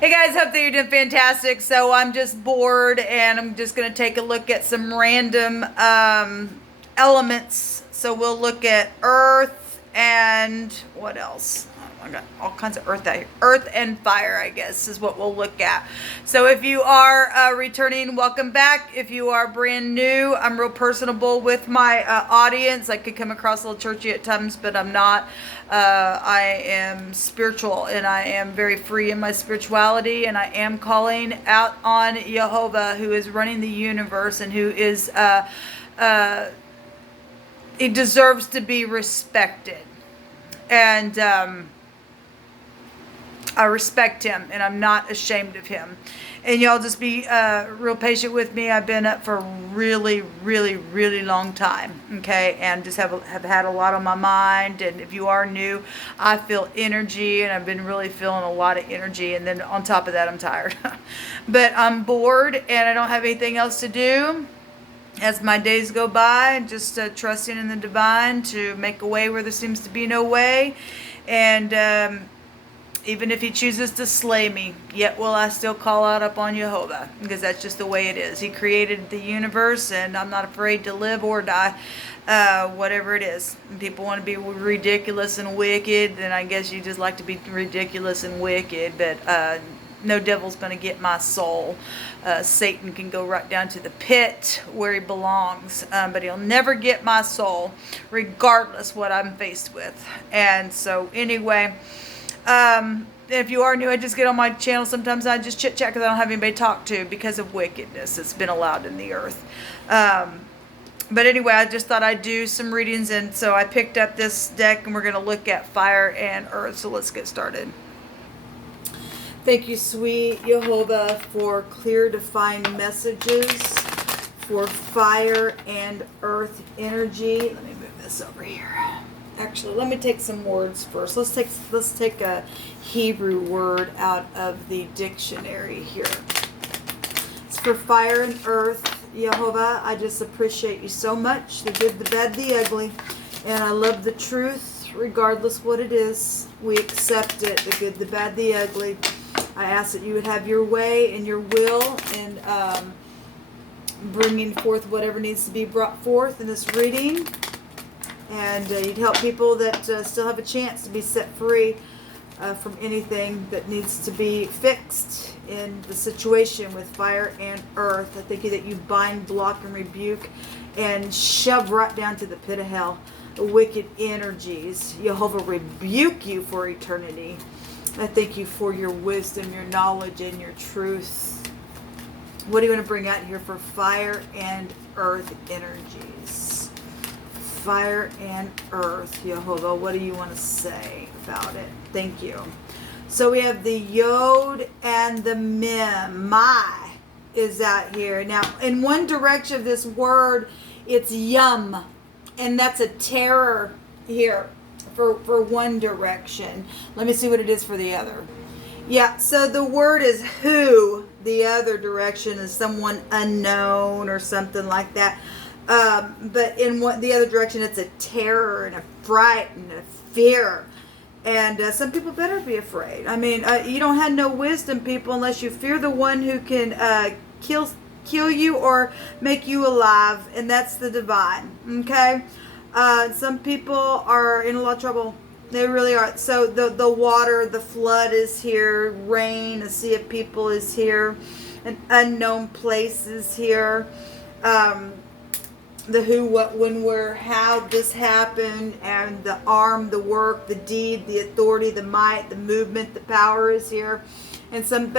Hey guys, hope that you're doing fantastic. So I'm just bored and I'm just going to take a look at some random elements. So we'll look at earth and what else? I got all kinds of earth out here. Earth and fire, I guess, is what we'll look at. So if you are returning, welcome back. If you are brand new, I'm real personable with my audience. I could come across a little churchy at times, but I'm not. I am spiritual and I am very free in my spirituality, and I am calling out on Jehovah, who is running the universe and who is he deserves to be respected. And I respect him, and I'm not ashamed of him. And y'all just be real patient with me. I've been up for a really, really, really long time, okay? And just have had a lot on my mind. And if you are new, I feel energy, and I've been really feeling a lot of energy. And then on top of that, I'm tired. But I'm bored, and I don't have anything else to do. As my days go by, just trusting in the divine to make a way where there seems to be no way. And even if he chooses to slay me, yet will I still call out upon Jehovah, because that's just the way it is. He created the universe, and I'm not afraid to live or die, whatever it is. And people want to be ridiculous and wicked, then I guess you just like to be ridiculous and wicked, but no devil's going to get my soul. Satan can go right down to the pit where he belongs, but he'll never get my soul, regardless what I'm faced with. And so anyway, if you are new, I just get on my channel. Sometimes I just chit chat because I don't have anybody to talk to because of wickedness that's been allowed in the earth. But anyway, I just thought I'd do some readings, and so I picked up this deck, and we're going to look at fire and earth. So let's get started. Thank you, sweet Jehovah, for clear, defined messages for fire and earth energy. Let me move this over here. Actually, let me take some words first. Let's take a Hebrew word out of the dictionary here. It's for fire and earth. Jehovah, I just appreciate you so much. The good, the bad, the ugly. And I love the truth, regardless what it is. We accept it, the good, the bad, the ugly. I ask that you would have your way and your will in bringing forth whatever needs to be brought forth in this reading. And you'd help people that still have a chance to be set free from anything that needs to be fixed in the situation with fire and earth. I thank you that you bind, block, and rebuke and shove right down to the pit of hell the wicked energies. Jehovah rebuke you for eternity. I thank you for your wisdom, your knowledge, and your truth. What do you want to bring out here for fire and earth energies? Fire and earth, Jehovah. What do you want to say about it? Thank you. So we have the Yod and the Mem. My is out here. Now, in one direction of this word, it's yum. And that's a terror here for one direction. Let me see what it is for the other. Yeah, so the word is who. The other direction is someone unknown or something like that. But in the other direction, it's a terror and a fright and a fear. And some people better be afraid. I mean, you don't have no wisdom, people, unless you fear the one who can kill you or make you alive. And that's the divine. Okay? Some people are in a lot of trouble. They really are. So the water, the flood is here. Rain, a sea of people is here. An unknown place is here. The who, what, when, where, how this happened, and the arm, the work, the deed, the authority, the might, the movement, the power is here. And some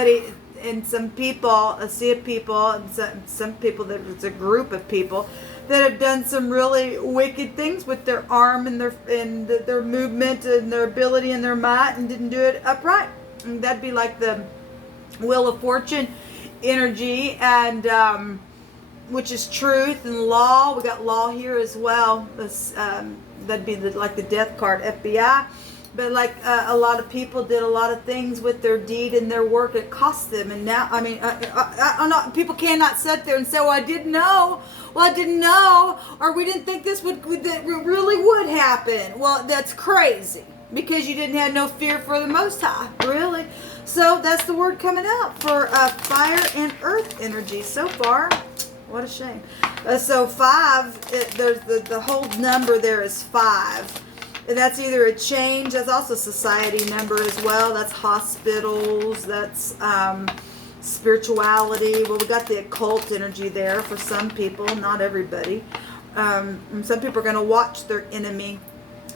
people, a sea of people, and some people, it's a group of people that have done some really wicked things with their arm and their movement and their ability and their might, and didn't do it upright. And that'd be like the Wheel of Fortune energy, and which is truth and law. We got law here as well. That'd be like the death card, FBI. But like a lot of people did a lot of things with their deed and their work. It cost them. And now, I mean, I'm not. People cannot sit there and say, "Well, I didn't know." Well, I didn't know, or we didn't think this that really would happen. Well, that's crazy, because you didn't have no fear for the Most High, really. So that's the word coming out for fire and earth energy so far. What a shame. So 5, there's the whole number there is 5. And that's either a change, that's also a society number as well. That's hospitals, that's spirituality. Well, we got the occult energy there for some people, not everybody. Some people are going to watch their enemy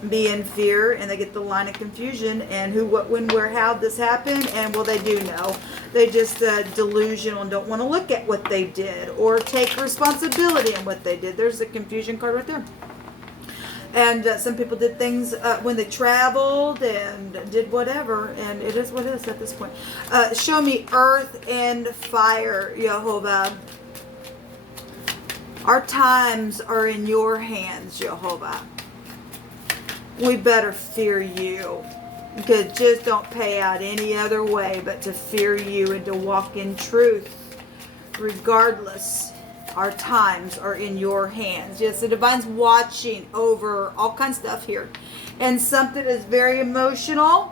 be in fear, and they get the line of confusion and who, what, when, where, how this happened. And well, they do know. They just delusional and don't want to look at what they did or take responsibility on what they did. There's the confusion card right there. And some people did things when they traveled and did whatever, and it is what it is at this point. Show me earth and fire, Jehovah. Our times are in your hands, Jehovah. We better fear you. Because just don't pay out any other way but to fear you and to walk in truth. Regardless, our times are in your hands. Yes, the Divine's watching over all kinds of stuff here. And something is very emotional.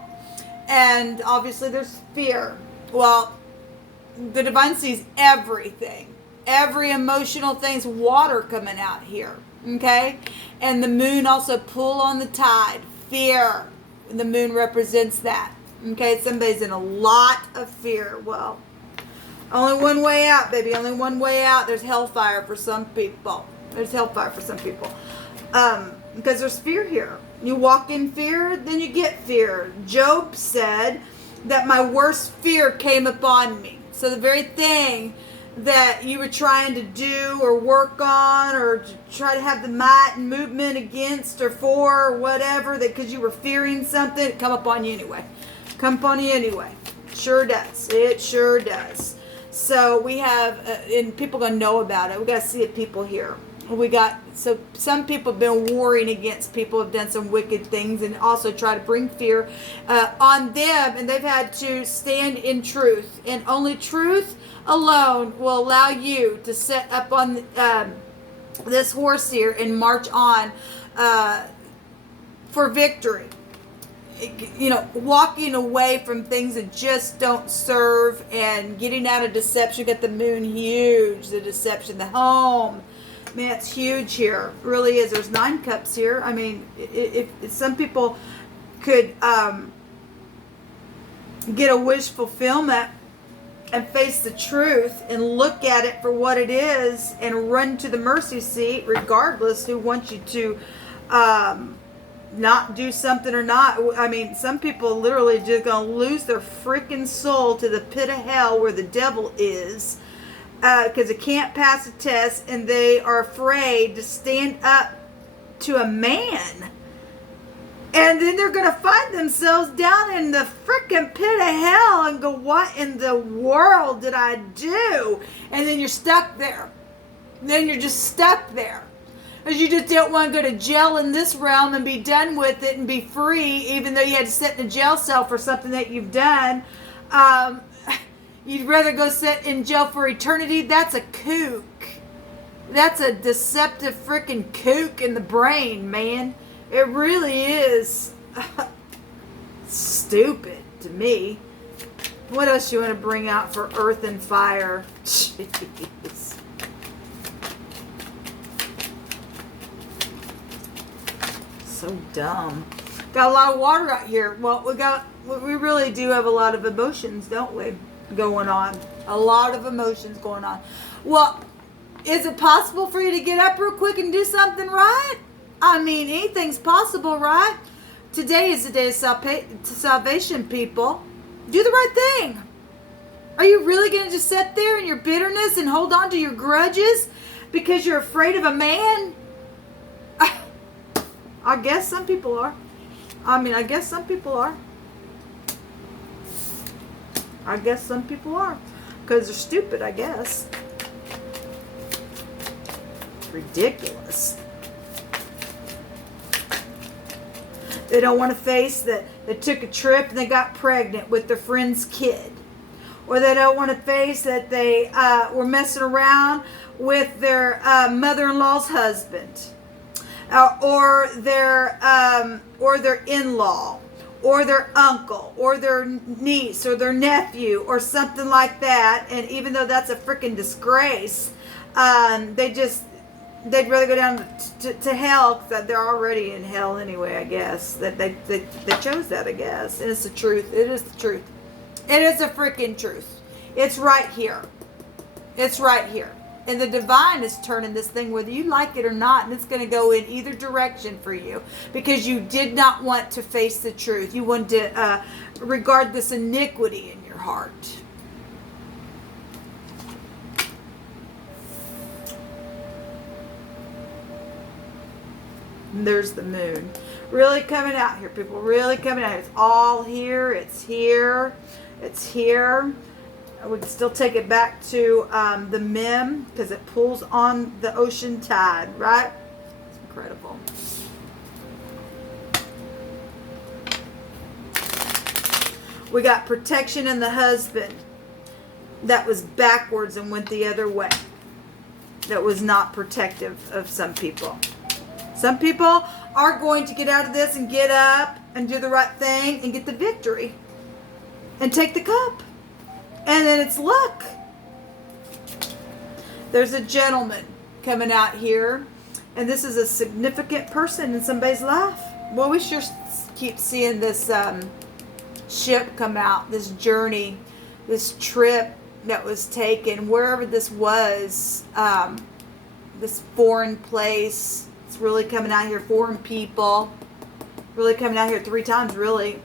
And obviously there's fear. Well, the Divine sees everything. Every emotional thing's water coming out here. Okay? And the moon also pull on the tide. Fear. The moon represents that. Okay? Somebody's in a lot of fear. Well, only one way out, baby. Only one way out. There's hellfire for some people. There's hellfire for some people. Because there's fear here. You walk in fear, then you get fear. Job said that my worst fear came upon me. So the very thing that you were trying to do or work on or to try to have the might and movement against or for or whatever, that because you were fearing something, it come upon you anyway. Come upon you anyway. Sure does. It sure does. So we have, and people going to know about it. We got to see it, people here. So some people have been warring against people who have done some wicked things and also try to bring fear on them, and they've had to stand in truth. And only truth alone will allow you to set up on this horse here and march on for victory. Walking away from things that just don't serve and getting out of deception. Got the moon huge, the deception, the home. Man, it's huge here. It really is. There's 9 cups here. I mean, if some people could get a wish fulfillment and face the truth and look at it for what it is and run to the mercy seat, regardless who wants you to not do something or not. I mean, some people literally just gonna lose their freaking soul to the pit of hell where the devil is, because they can't pass a test and they are afraid to stand up to a man. And then they're going to find themselves down in the freaking pit of hell and go, what in the world did I do? And then you're stuck there. Then you're just stuck there. Because you just don't want to go to jail in this realm and be done with it and be free, even though you had to sit in a jail cell for something that you've done. You'd rather go sit in jail for eternity? That's a kook. That's a deceptive freaking kook in the brain, man. It really is stupid to me. What else you want to bring out for earth and fire? Jeez. So dumb. Got a lot of water out here. Well, we really do have a lot of emotions, don't we? Going on. A lot of emotions going on. Well, is it possible for you to get up real quick and do something right? I mean, anything's possible, right? Today is the day of salvation, people. Do the right thing. Are you really going to just sit there in your bitterness and hold on to your grudges because you're afraid of a man? I guess some people are. I guess some people are. Because they're stupid, I guess. Ridiculous. They don't want to face that they took a trip and they got pregnant with their friend's kid. Or they don't want to face that they were messing around with their mother-in-law's husband. Or their in-law. or their uncle or their niece or their nephew or something like that. And even though that's a freaking disgrace, they'd rather go down to hell, because they're already in hell anyway, I guess. That they chose that, I guess. And it's the truth. It is the truth. It is the freaking truth. It's right here. It's right here. And the divine is turning this thing whether you like it or not. And it's going to go in either direction for you. Because you did not want to face the truth. You wanted to regard this iniquity in your heart. And there's the moon. Really coming out here, people. Really coming out. It's all here. It's here. It's here. We can still take it back to the mem, because it pulls on the ocean tide, right? It's incredible. We got protection in the husband. That was backwards and went the other way. That was not protective of some people. Some people are going to get out of this and get up and do the right thing and get the victory and take the cup. And then it's luck. There's a gentleman coming out here. And this is a significant person in somebody's life. Well, we sure keep seeing this ship come out. This journey. This trip that was taken. Wherever this was. This foreign place. It's really coming out here. Foreign people. Really coming out here 3 times, really.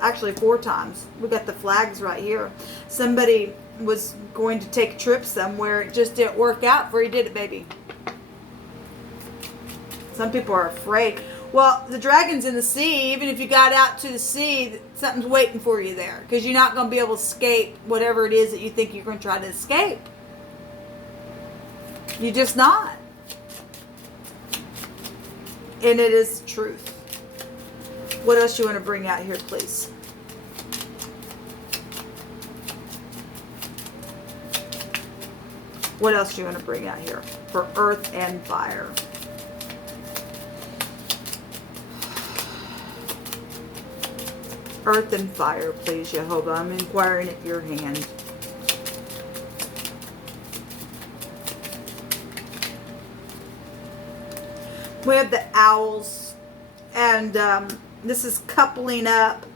Actually 4 times. We got the flags right here. Somebody was going to take a trip somewhere. It just didn't work out before he did it, baby. Some people are afraid. Well, the dragon's in the sea. Even if you got out to the sea, something's waiting for you there. Because you're not going to be able to escape whatever it is that you think you're going to try to escape. You're just not. And it is the truth. What else you want to bring out here, please? What else do you want to bring out here for earth and fire? Earth and fire, please, Jehovah. I'm inquiring at your hand. We have the owls, and this is coupling up.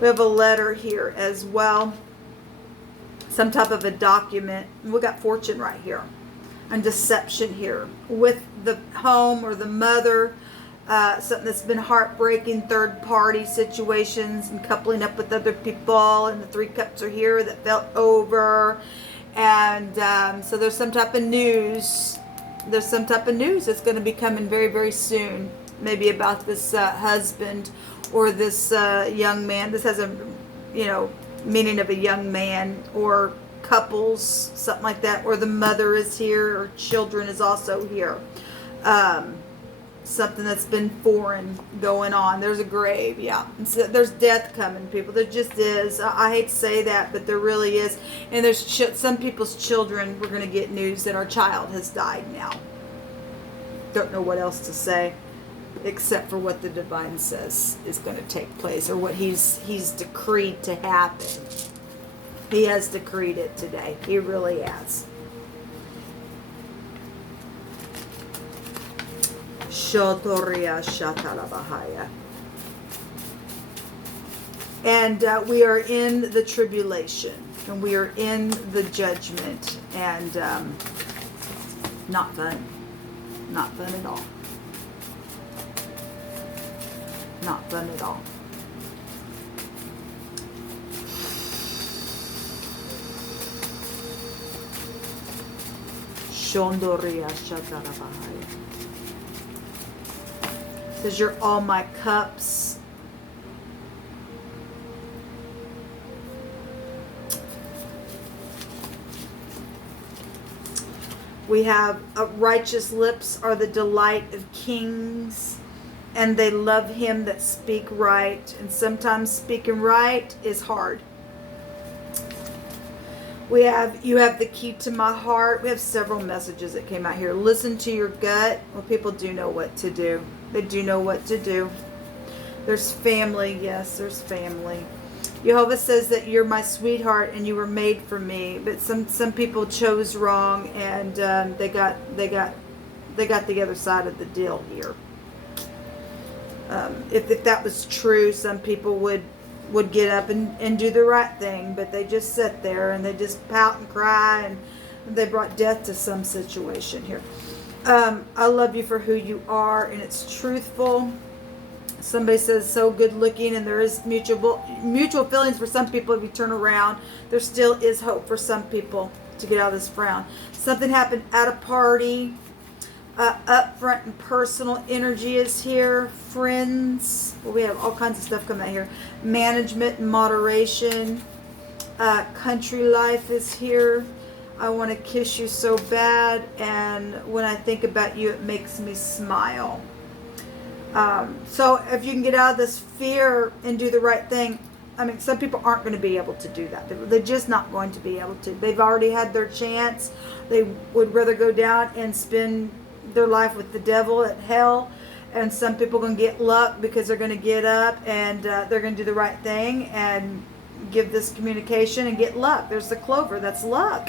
We have a letter here as well. Some type of a document. We got fortune right here. And deception here. With the home or the mother. Something that's been heartbreaking. Third party situations. And coupling up with other people. And the 3 cups are here that fell over. And so there's some type of news. There's some type of news that's going to be coming very, very soon. Maybe about this husband or this young man. This has a, meaning of a young man or couples, something like that. Or the mother is here, or children is also here. Something that's been foreign going on. There's a grave, yeah. So there's death coming, people. There just is. I hate to say that, but there really is. And there's some people's children. We're going to get news that our child has died now. Don't know what else to say, except for what the divine says is going to take place, or what he's decreed to happen. He has decreed it today. He really has. And we are in the tribulation, and we are in the judgment, and not fun. Not fun at all. Not fun at all. Shondoria Shatarabahaya. Says you're all my cups. We have righteous lips are the delight of kings, and they love him that speak right. And sometimes speaking right is hard. You have the key to my heart. We have several messages that came out here. Listen to your gut. Well, people do know what to do. They do know what to do. There's family. Yes, there's family. Jehovah says that you're my sweetheart and you were made for me. But some people chose wrong, and they got the other side of the deal here. If that was true, some people would get up and do the right thing, but they just sit there and they just pout and cry, and they brought death to some situation here. I love you for who you are, and it's truthful. Somebody says so good looking, and there is mutual feelings for some people. If you turn around, there still is hope for some people to get out of this frown. Something happened at a party. Upfront and personal energy is here. Friends. Well, we have all kinds of stuff coming out here. Management and moderation. Country life is here. I want to kiss you so bad, and when I think about you, it makes me smile. So if you can get out of this fear and do the right thing, I mean, some people aren't going to be able to do that. They're just not going to be able to. They've already had their chance. They would rather go down and spend their life with the devil at hell. And some people are going to get luck because they're going to get up and they're going to do the right thing and give this communication and get luck. There's the clover. That's luck.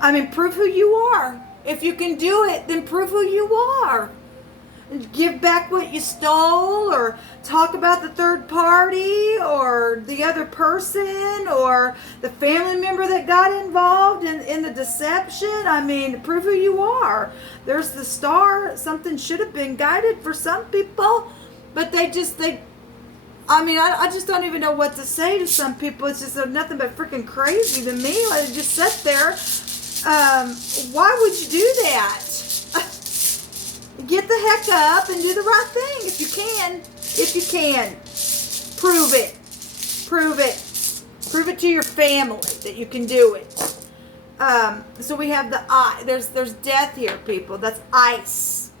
I mean, prove who you are. If you can do it, then prove who you are. Give back what you stole, or talk about the third party or the other person or the family member that got involved in the deception. I mean, prove who you are. There's the star. Something should have been guided for some people, but I just don't even know what to say to some people. It's just nothing but freaking crazy to me. Like, just sit there. Why would you do that? Get the heck up and do the right thing if you can. If you can. Prove it. Prove it. Prove it to your family that you can do it. So we have the eye. There's death here, people. That's ice.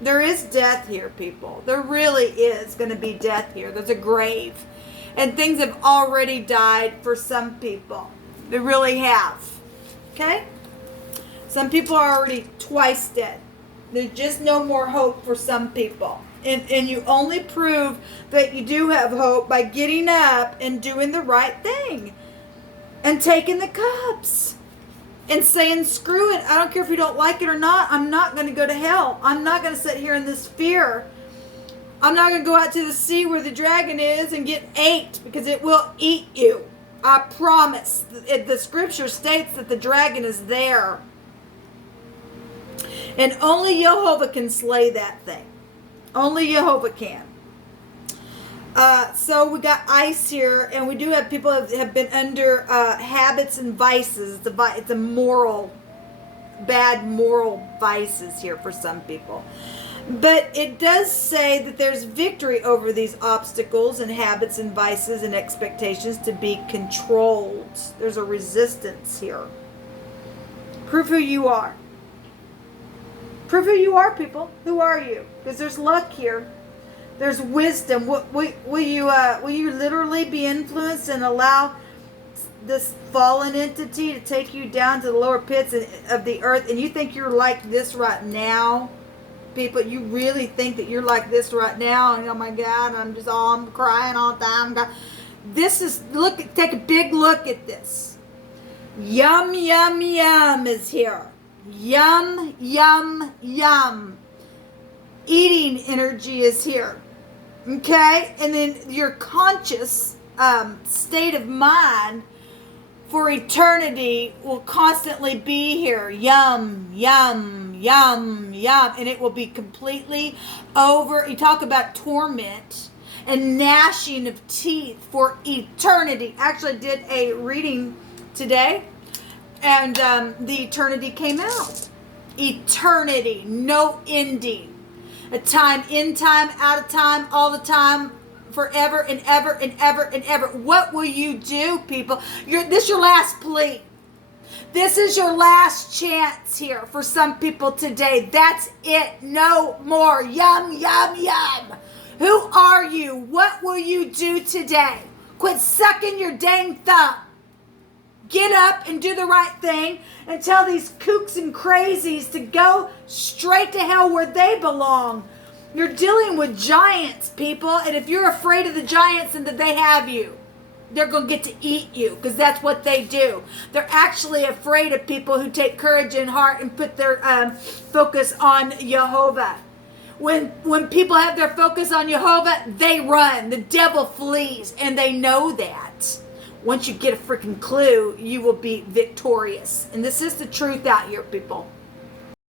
There is death here, people. There really is going to be death here. There's a grave. And things have already died for some people. They really have. Okay? Some people are already twice dead. There's just no more hope for some people. And you only prove that you do have hope by getting up and doing the right thing. And taking the cups. And saying, screw it. I don't care if you don't like it or not. I'm not going to go to hell. I'm not going to sit here in this fear. I'm not going to go out to the sea where the dragon is and get ate. Because it will eat you. I promise. The scripture states that the dragon is there. And only Jehovah can slay that thing. Only Jehovah can. So we got ice here, and we do have people have been under habits and vices. It's a bad moral vices here for some people. But it does say that there's victory over these obstacles and habits and vices and expectations to be controlled. There's a resistance here. Prove who you are. Prove who you are, people. Who are you? Because there's luck here. There's wisdom. Will you literally be influenced and allow this fallen entity to take you down to the lower pits of the earth? And you think you're like this right now? People, you really think that you're like this right now? And oh my God, I'm crying all the time. This is, take a big look at this. Yum, yum, yum is here. Yum, yum, yum. Eating energy is here. Okay? And then your conscious state of mind for eternity will constantly be here. Yum, yum, yum, yum. And it will be completely over. You talk about torment and gnashing of teeth for eternity. Actually, I did a reading today. And the eternity came out. Eternity, no ending. A time, in time, out of time, all the time, forever and ever and ever and ever. What will you do, people? This is your last plea. This is your last chance here for some people today. That's it. No more. Yum, yum, yum. Who are you? What will you do today? Quit sucking your dang thumb. Get up and do the right thing and tell these kooks and crazies to go straight to hell where they belong. You're dealing with giants, people. And if you're afraid of the giants, then they have you. They're going to get to eat you, because that's what they do. They're actually afraid of people who take courage in heart and put their focus on Jehovah. When people have their focus on Jehovah, they run. The devil flees, and they know that. Once you get a freaking clue, you will be victorious. And this is the truth out here, people.